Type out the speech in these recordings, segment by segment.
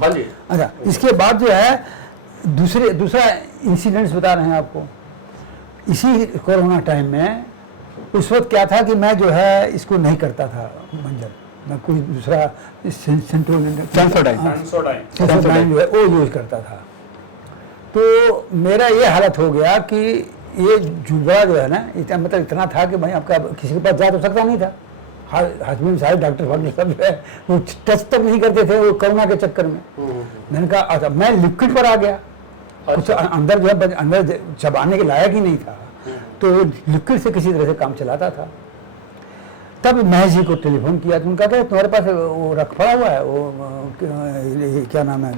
हाँ जी। अच्छा, इसके बाद जो है दूसरा इंसिडेंट्स बता रहे हैं आपको। इसी कोरोना टाइम में उस वक्त क्या था कि मैं जो है इसको नहीं करता था मंजन, मैं कोई दूसरा सेंसोडाइन जो है वो यूज करता था। तो मेरा ये हालत हो गया कि ये जुबड़ा जो है ना मतलब इतना था कि भाई आपका किसी के पास जा तो सकता नहीं था। हस्बैंड सारे डॉक्टर वाले सब जो है वो टच तक नहीं करते थे वो कोरोना के चक्कर में। मैंने कहा अच्छा, मैं लिक्विड पर आ गया। कुछ अंदर जो है अंदर चबाने के लायक ही नहीं था, तो लिक्विड से किसी तरह से काम चलाता था। तब महेश जी को टेलीफोन किया तो उनका क्या तुम्हारे पास वो रख पड़ा हुआ है वो क्या नाम है,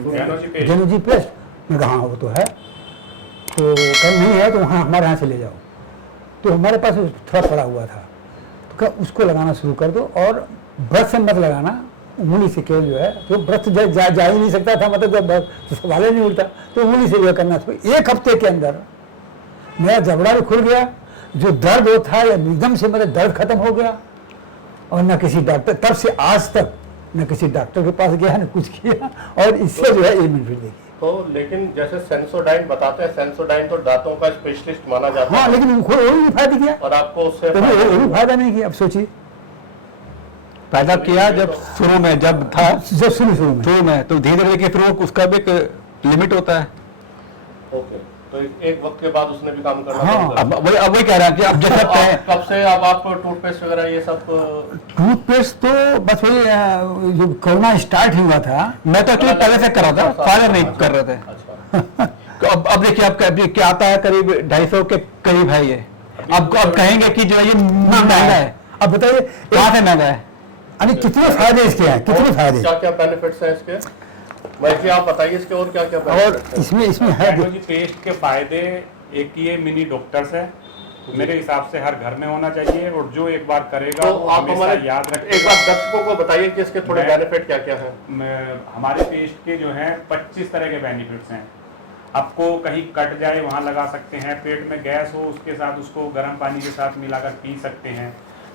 गेनोजी पेस्ट। मैं कहा हाँ वो तो है। तो कल नहीं है तो वहाँ हमारे यहाँ से ले जाओ। तो हमारे पास थोड़ा पड़ा हुआ था, तो क्या उसको लगाना शुरू कर दो और ब्रश से मत लगाना, उंगली से केवल जो है, तो ब्रश जा ही नहीं सकता था, मतलब जब सवाल ही नहीं उठता, तो उंगली से जो करना शुरू। 1 हफ्ते के अंदर मेरा जबड़ा भी खुल गया, जो दर्द हो था एकदम से मतलब दर्द खत्म हो गया। और न किसी डॉक्टर, तब से आज तक न किसी डॉक्टर के पास गया न कुछ किया, और इससे जो है ये बेनिफिट देखिए। तो लेकिन जैसे सेंसोडाइन बताते हैं, सेंसोडाइन तो दांतों का स्पेशलिस्ट माना जाता है। हाँ, लेकिन वो भी फायदा किया और आपको उससे फायदा नहीं किया। अब सोचिए, पैदा किया जब शुरू में, जब था जब शुरू में तो धीरे धीरे के फिर उसका भी एक लिमिट होता है। ओके, तो एक वक्त के बाद उसने भी काम करना। हाँ, अब वही कह रहा है कि अब जैसे कब से अब आप टूथपेस्ट वगैरह ये सब? टूथपेस्ट तो बस वही जो कोरोना स्टार्ट हुआ था, मैं तो एक्चुअली पहले से कर रहा था, फादर नहीं कर रहे थे। तो अब देखिए आपका क्या आता है, करीब 250 के करीब है ये। अब कहेंगे कि जो ये महंगा है। अब बताइए कहाँ से महंगा है, यानी कितने फायदे इसके हैं, कितने फायदे, क्या क्या बेनिफिट्स हैं इसके? भाई आप बताइए इसके और क्या क्या और इसमें है जी पेस्ट के फायदे। एक ये मिनी डॉक्टर्स है, मेरे हिसाब से हर घर में होना चाहिए, और जो एक बार करेगा तो आप हमारे याद रखें। एक बार दर्शकों को बताइए कि इसके थोड़े बेनिफिट क्या क्या हैं। हमारे पेस्ट के जो हैं 25 तरह के बेनिफिट्स हैं। आपको कहीं कट जाए वहाँ लगा सकते हैं, पेट में गैस हो उसके साथ उसको गर्म पानी के साथ मिलाकर पी सकते हैं,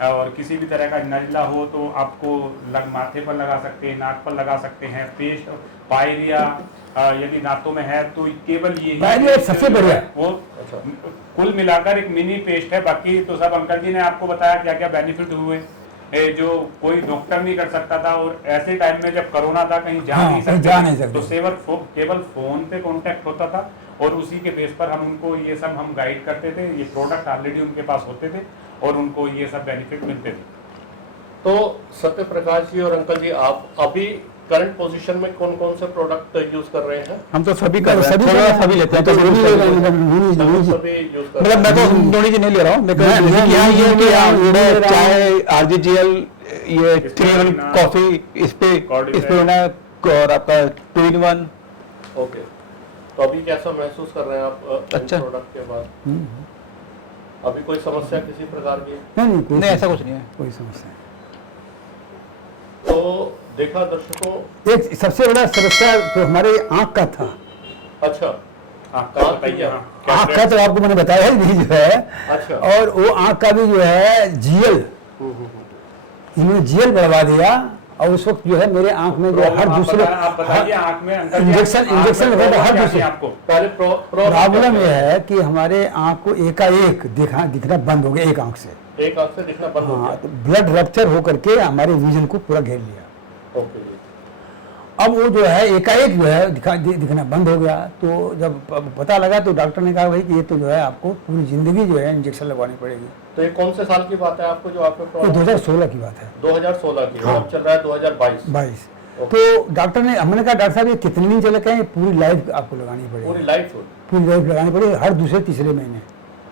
और किसी भी तरह का नजला हो तो आपको माथे पर लगा सकते हैं, नाक पर लगा सकते हैं। पेस्ट पायरिया यदि दांतों में है तो केवल यही सबसे बढ़िया वो कुल मिलाकर एक मिनी पेस्ट है। बाकी तो सब अंकल जी ने आपको बताया क्या क्या बेनिफिट हुए, जो कोई डॉक्टर नहीं कर सकता था। और ऐसे टाइम में जब कोरोना था कहीं जा नहीं सकते, तो केवल फोन पे कांटेक्ट होता था, और उसी के बेस पर हम उनको ये सब हम गाइड करते थे। ये प्रोडक्ट ऑलरेडी उनके पास होते थे और उनको ये सब बेनिफिट मिलते थे। तो सत्य प्रकाश जी और अंकल जी, आप अभी करंट पोजीशन में कौन कौन से प्रोडक्ट यूज कर रहे हैं? हम तो सभी कर रहे हैं, सभी लेते हैं। तो सभी यूज कर मतलब मैं तो धोनी जी नहीं ले रहा हूँ, चाहे RGGL ये 3-in-1 कॉफी इस पे होना है, और आपका 2-in-1। ओके, तो अभी कैसा महसूस कर रहे हैं आप अच्छा प्रोडक्ट के बाद? अभी कोई समस्या किसी प्रकार की? नहीं, ऐसा कुछ नहीं है, कोई समस्या। तो देखा दर्शकों, एक सबसे बड़ा समस्या तो हमारे आंख का था। अच्छा, आँख का तो आपको मैंने बताया ही नहीं जो है। अच्छा, और वो आंख का भी जो है GL, इन्होंने GL बढ़वा दिया, और उस वक्त जो है मेरे आंख में जो हर दूसरे आँख में इंजेक्शन लगा हर दूसरे। आपको पहले प्रॉब्लम यह है कि हमारे आंख को एकाएक दिखना बंद हो गया, एक आंख से दिखना बंद हो गया। तो ब्लड रप्चर होकर के हमारे विजन को पूरा घेर लिया। ओके, अब वो जो है एकाएक जो है दिखना बंद हो गया। तो जब पता लगा तो डॉक्टर ने कहा भाई कि ये तो जो है आपको पूरी जिंदगी जो है इंजेक्शन लगवानी पड़ेगी। तो ये कौन से साल की बात है आपको जो आपको? 2016 की बात है। 2016 की। हाँ। अब चल रहा है 2022। तो डॉक्टर ने, हमने कहा डॉक्टर साहब ये कितने दिन चले गए? पूरी लाइफ आपको लगानी पड़ेगी। पूरी लाइफ लगानी पड़ेगी, हर दूसरे तीसरे महीने।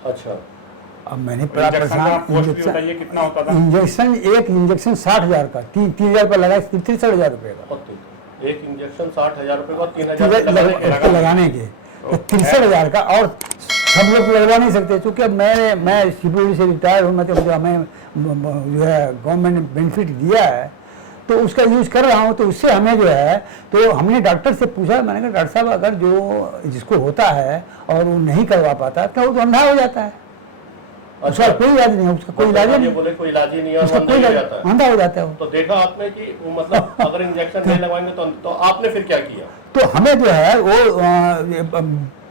अच्छा, अब मैंने इंजेक्शन एक इंजेक्शन 60,000 का, 3,000 का लगा, 63,000 रुपए का एक इंजेक्शन 60,000 रुपए का, 3,000 लगाने के, 63,000 का। और सब लोग लगवा नहीं सकते, क्योंकि मैं CPD से रिटायर हूँ, मतलब हमें जो है गवर्नमेंट ने बेनिफिट दिया है तो उसका यूज कर रहा हूँ। तो उससे हमें जो है, तो हमने डॉक्टर से पूछा, मैंने कहा डॉक्टर साहब अगर जो जिसको होता है और वो नहीं करवा पाता तो वो अंधा हो जाता है। उसका कोई इलाज नहीं है, उसका कोई इलाज ये नहीं, बोले कोई इलाज ही नहीं है और उसका वो कोई अंधा ही हो इलाज, जाता है। अंधा हो जाता है वो। तो देखा आपने कि वो मतलब अगर इंजेक्शन नहीं लगवाएंगे तो आपने फिर क्या किया? तो हमें जो है वो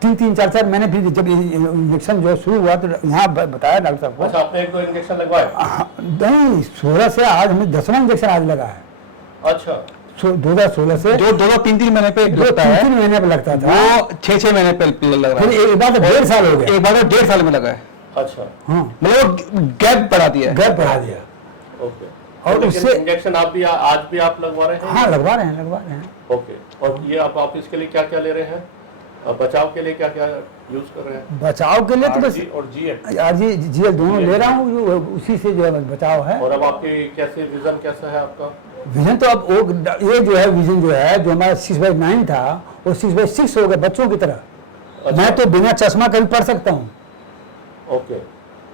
3-4 महीने फिर जब इंजेक्शन जो शुरू हुआ तो यहाँ बताया डॉक्टर साहब को। अच्छा, आपने 1-2 इंजेक्शन लगवाए? नहीं, 16 से आज हमें 10वां इंजेक्शन आज लगा है। अच्छा, 2016 से जो 2-3 महीने पे जो लगता है 3 महीने पे लगता था, वो 6 महीने पे लग रहा फिर है। एक बार तो 1.5 साल हो गया। एक बार 1.5 साल में लगा है, अच्छा, हाँ, मतलब गैप बढ़ा दिया है। गैप बढ़ा दिया। ओके। और लेकिन उससे इंजेक्शन आप भी आज भी आप लगवा रहे हैं? हाँ लगवा रहे हैं। ओके। और ये आप इसके लिए क्या क्या ले रहे हैं? बचाव के लिए क्या क्या यूज कर रहे हैं? बचाव के लिए तो बस RG और GL आरजी दोनों ले रहा हूँ, जो उसी से जो है बचाव है। और अब आपके कैसे विजन कैसा है आपका? विजन तो अब वो ये जो है विजन जो है जो हमारा 6/9 था वो 6/6 हो गया बच्चों की तरह। अच्छा। मैं तो बिना चश्मा कभी पढ़ सकता हूँ ओके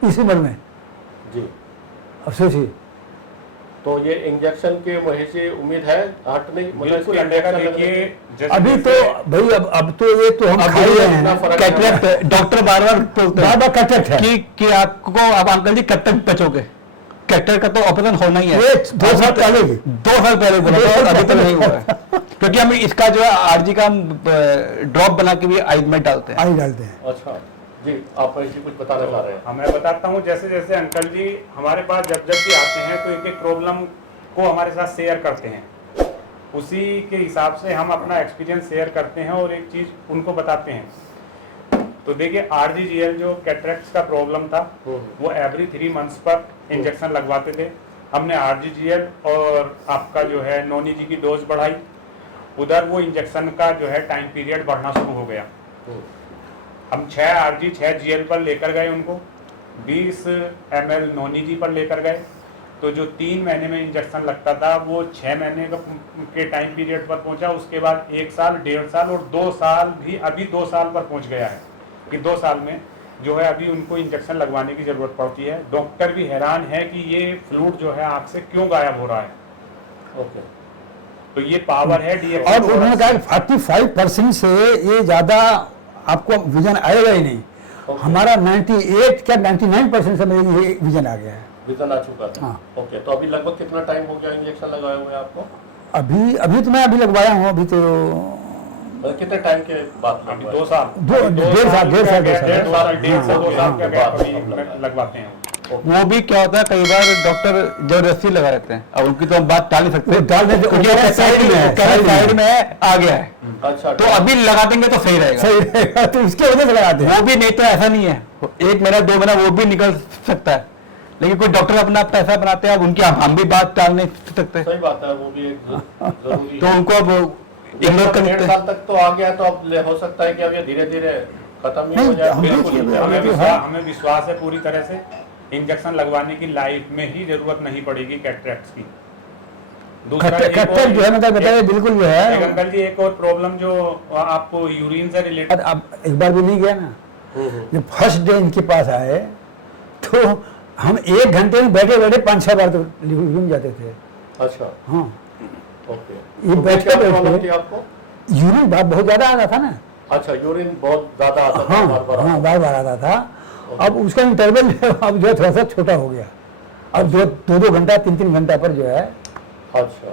इस उम्र में। जी। अब सोचिए, तो ये इंजेक्शन के वजह से उम्मीद है हटने बिल्कुल हटेगा। देखिए जैसे अभी तो भाई अब तो ये तो हम खा ही रहे हैं। कैटरेक्ट डॉक्टर बार बार बार कैटरेक्ट है कि आपको अब अंकल जी कब तक बचोगे, कैटरेक्ट का तो ऑपरेशन होना ही है। ये 2 साल पहले भी 2 साल पहले बोला था, अभी तक नहीं हुआ है क्योंकि हम इसका जो है आरजी का ड्रॉप बना के भी आइज में डालते हैं। आई डालते हैं। अच्छा जी, आप ऐसी कुछ बताना चाह रहे हैं? हाँ, मैं बताता हूँ। जैसे जैसे अंकल जी हमारे पास जब जब भी आते हैं तो एक एक प्रॉब्लम को हमारे साथ शेयर करते हैं, उसी के हिसाब से हम अपना एक्सपीरियंस शेयर करते हैं और एक चीज़ उनको बताते हैं। तो देखिए RGGL जो कैटरेक्ट का प्रॉब्लम था वो एवरी 3 मंथ्स पर इंजेक्शन लगवाते थे। हमने RGGL और आपका जो है नोनी जी की डोज बढ़ाई, उधर वो इंजेक्शन का जो है टाइम पीरियड बढ़ना शुरू हो गया। हम 6 RG 6 GL पर लेकर गए उनको, 20 ml नोनी जी पर लेकर गए। तो जो 3 महीने में इंजेक्शन लगता था वो 6 महीने के टाइम पीरियड पर पहुंचा। उसके बाद 1 साल, 1.5 साल और 2 साल भी, अभी 2 साल पर पहुंच गया है कि 2 साल में जो है अभी उनको इंजेक्शन लगवाने की ज़रूरत पड़ती है। डॉक्टर भी हैरान है कि ये फ्लूइड जो है आँख से क्यों गायब हो रहा है। ओके, तो ये पावर है DFT। और उन्होंने कहा 45% से ये ज़्यादा आपको विजन आएगा ही नहीं। हमारा 98 क्या 99% से मेरे ये विजन आ गया है। विजन आ चुका था। हाँ। ओके, तो अभी लगभग कितना टाइम हो गया इंजेक्शन लगाए हुए आपको? अभी तो मैं अभी लगवाया हूँ, अभी तो मतलब कितने टाइम के बाद अभी लगवाए? 2 साल, 1.5 साल डेढ़ साल, 2 साल हाँ, का हाँ, गैप हाँ, अभी लगवाते हैं। वो भी क्या होता है, कई बार डॉक्टर जबरदस्ती लगा देते हैं, अब उनकी तो हम बात टाल नहीं सकते, वो डाल देते, क्योंकि उनका वो साइड में है, साइड में आ गया है, अच्छा, तो अभी लगा देंगे तो सही रहेगा। सही रहेगा, तो उसके वजह से लगाते हैं। वो भी नहीं तो ऐसा नहीं है 1 महीना 2 महीना वो भी निकल सकता है, लेकिन कोई डॉक्टर अपना पैसा बनाते हैं, अब उनकी हम भी बात टाल नहीं सकते, सही बात है, वो भी एक जरूरी तो है। उनको अब इग्नोर कर 1.5 देते हैं। साल तक तो आ गया, तो अब हो सकता है कि अब ये धीरे धीरे खत्म ही हो नहीं, जाए। हम बिल्कुल देखिए, ही। हमें विश्वास है पूरी तरह से इंजेक्शन लगवाने की लाइफ में ही जरूरत नहीं पड़ेगी कैटरेक्ट्स की। कट्टर जो है मतलब बताइए बिल्कुल जो है। एक अंकल जी एक और प्रॉब्लम जो आपको यूरिन से रिलेटेड, अब एक बार भी नहीं गया ना, जब फर्स्ट डे इनके पास आए तो हम 1 घंटे में बैठे बैठे 5-6 बार तो यूरिन जाते थे। अच्छा, हाँ, ओके। ये तो बैठे क्या प्रॉब्लम बैठे थी आपको? यूरिन बहुत ज्यादा आता था ना। अच्छा, यूरिन बहुत ज्यादा आता था, हाँ बार-बार हाँ, आता बार बार आता था। अब उसका इंटरवल अब जो है थोड़ा सा छोटा हो गया, अब 2-2 घंटा 3-3 घंटा पर जो है था। अच्छा,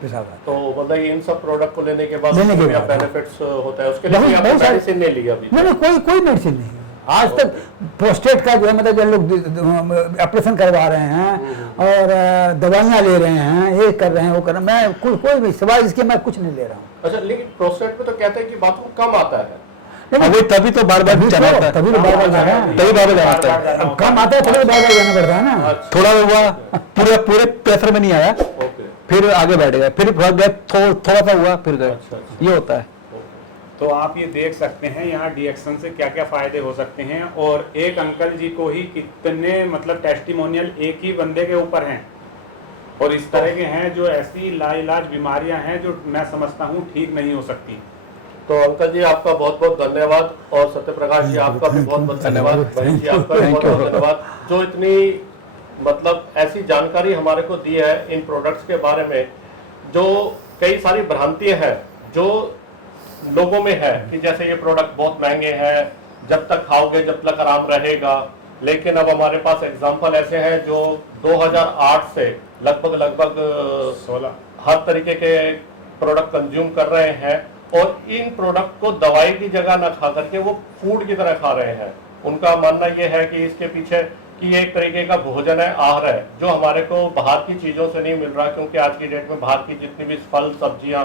पेशाब आता तो मतलब इन सब प्रोडक्ट को लेने के बाद लेने के क्या बाद, बेनिफिट्स होता है उसके लिए? बहुत- भी आपने बहुत सारे- मेडिसिन नहीं लिया अभी? है। नहीं कोई मेडिसिन नहीं आज तक। प्रोस्टेट का जो है मतलब जो लोग ऑपरेशन करवा रहे हैं और दवाइयाँ ले रहे हैं, ये कर रहे हैं वो कर रहे हैं, मैं कोई भी सिवाय इसके मैं कुछ नहीं ले रहा हूँ। अच्छा, लेकिन प्रोस्टेट में तो कहते हैं कि बाथरूम कम आता है। अभी तभी तो बार बार जाना होता है, तभी तो बार बार जाना है। तभी बार बार जाना होता है, अब कम आता है तभी बार बार जाना पड़ता है ना। थोड़ा हुआ पूरे प्रेशर में नहीं आया, ओके, फिर आगे बैठ गए, फिर गए थोड़ा सा हुआ फिर गए, अच्छा, अच्छा। ये होता है। तो आप ये देख सकते हैं यहाँ डीएक्शन से क्या क्या फायदे हो सकते हैं। और एक अंकल जी को ही कितने मतलब टेस्टिमोनियल एक ही बंदे के ऊपर हैं, और इस तरह के हैं जो ऐसी लाइलाज बीमारियां हैं जो मैं समझता हूँ ठीक नहीं हो सकती। तो अंकल जी आपका बहुत बहुत धन्यवाद, और सत्यप्रकाश जी आपका भी बहुत बहुत धन्यवाद, भाई जी आपका भी बहुत बहुत धन्यवाद, जो इतनी मतलब ऐसी जानकारी हमारे को दी है इन प्रोडक्ट्स के बारे में। जो कई सारी भ्रांतियां हैं जो लोगों में है कि जैसे ये प्रोडक्ट बहुत महंगे हैं, जब तक खाओगे जब तक आराम रहेगा, लेकिन अब हमारे पास एग्जाम्पल ऐसे हैं जो 2008 से लगभग 16 हर तरीके के प्रोडक्ट कंज्यूम कर रहे हैं और इन प्रोडक्ट को दवाई की जगह न खा करके वो फूड की तरह खा रहे हैं। उनका मानना ये है कि इसके पीछे कि ये एक तरीके का भोजन है, आहार है, जो हमारे को बाहर की चीज़ों से नहीं मिल रहा, क्योंकि आज की डेट में बाहर की जितनी भी फल सब्जियां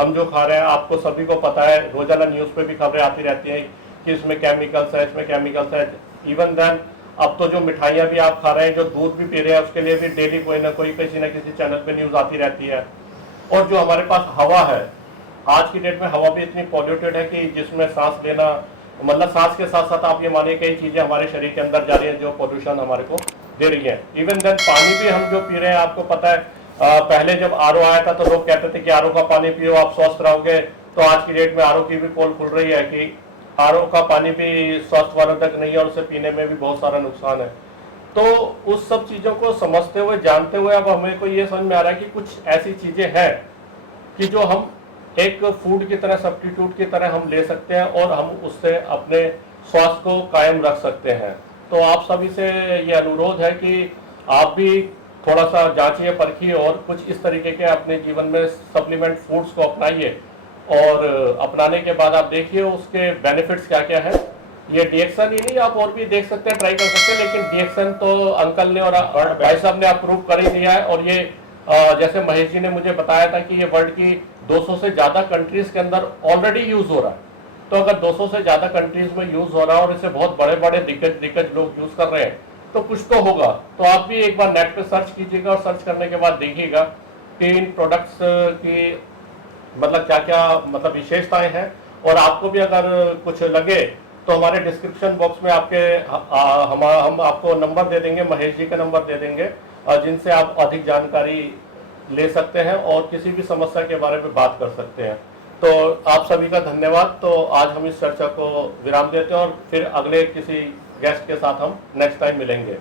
हम जो खा रहे हैं, आपको सभी को पता है, रोजाना न्यूज़ पे भी खबरें आती रहती हैं कि इसमें केमिकल्स है, इसमें केमिकल्स है। इवन देन अब तो जो मिठाइयाँ भी आप खा रहे हैं, जो दूध भी पी रहे हैं, उसके लिए भी डेली कोई ना कोई किसी न किसी चैनल पे न्यूज़ आती रहती है। और जो हमारे पास हवा है, आज की डेट में हवा भी इतनी पॉल्यूटेड है कि जिसमें सांस लेना, मतलब सांस के साथ साथ आप ये मानिए कई चीजें हमारे शरीर के अंदर जा रही हैं जो पोल्यूशन हमारे को दे रही है। इवन देन पानी भी हम जो पी रहे हैं, आपको पता है पहले जब आरओ आया था तो लोग कहते थे कि आरओ का पानी पियो आप स्वस्थ रहोगे, तो आज की डेट में आरओ की भी पोल खुल रही है कि आरओ का पानी भी स्वास्थ्यवर्धक नहीं है और उसे पीने में भी बहुत सारा नुकसान है। तो उस सब चीजों को समझते हुए, जानते हुए अब हमें को ये समझ में आ रहा है कि कुछ ऐसी चीजें हैं कि जो हम एक फूड की तरह, सब्स्टिट्यूट की तरह हम ले सकते हैं और हम उससे अपने स्वास्थ्य को कायम रख सकते हैं। तो आप सभी से ये अनुरोध है कि आप भी थोड़ा सा जांचिए, परखिए और कुछ इस तरीके के अपने जीवन में सप्लीमेंट फूड्स को अपनाइए और अपनाने के बाद आप देखिए उसके बेनिफिट्स क्या क्या है। ये डीएक्सन ही नहीं, आप और भी देख सकते हैं, ट्राई कर सकते हैं, लेकिन डीएक्सन तो अंकल ने और भाई साहब ने अप्रूव कर ही दिया है। और ये जैसे महेश जी ने मुझे बताया था कि ये वर्ल्ड की 200 से ज्यादा कंट्रीज के अंदर ऑलरेडी यूज हो रहा है। तो अगर 200 से ज्यादा कंट्रीज में यूज हो रहा है और इसे बहुत बड़े बड़े दिग्गज लोग यूज कर रहे हैं, तो कुछ तो होगा। तो आप भी एक बार नेट पे सर्च कीजिएगा और सर्च करने के बाद देखिएगा कि इन प्रोडक्ट्स की मतलब क्या क्या मतलब विशेषताएं हैं। और आपको भी अगर कुछ लगे तो हमारे डिस्क्रिप्शन बॉक्स में आपके हम आपको नंबर दे देंगे, महेश जी का नंबर दे देंगे, जिनसे आप अधिक जानकारी ले सकते हैं और किसी भी समस्या के बारे में बात कर सकते हैं। तो आप सभी का धन्यवाद। तो आज हम इस चर्चा को विराम देते हैं और फिर अगले किसी गेस्ट के साथ हम नेक्स्ट टाइम मिलेंगे।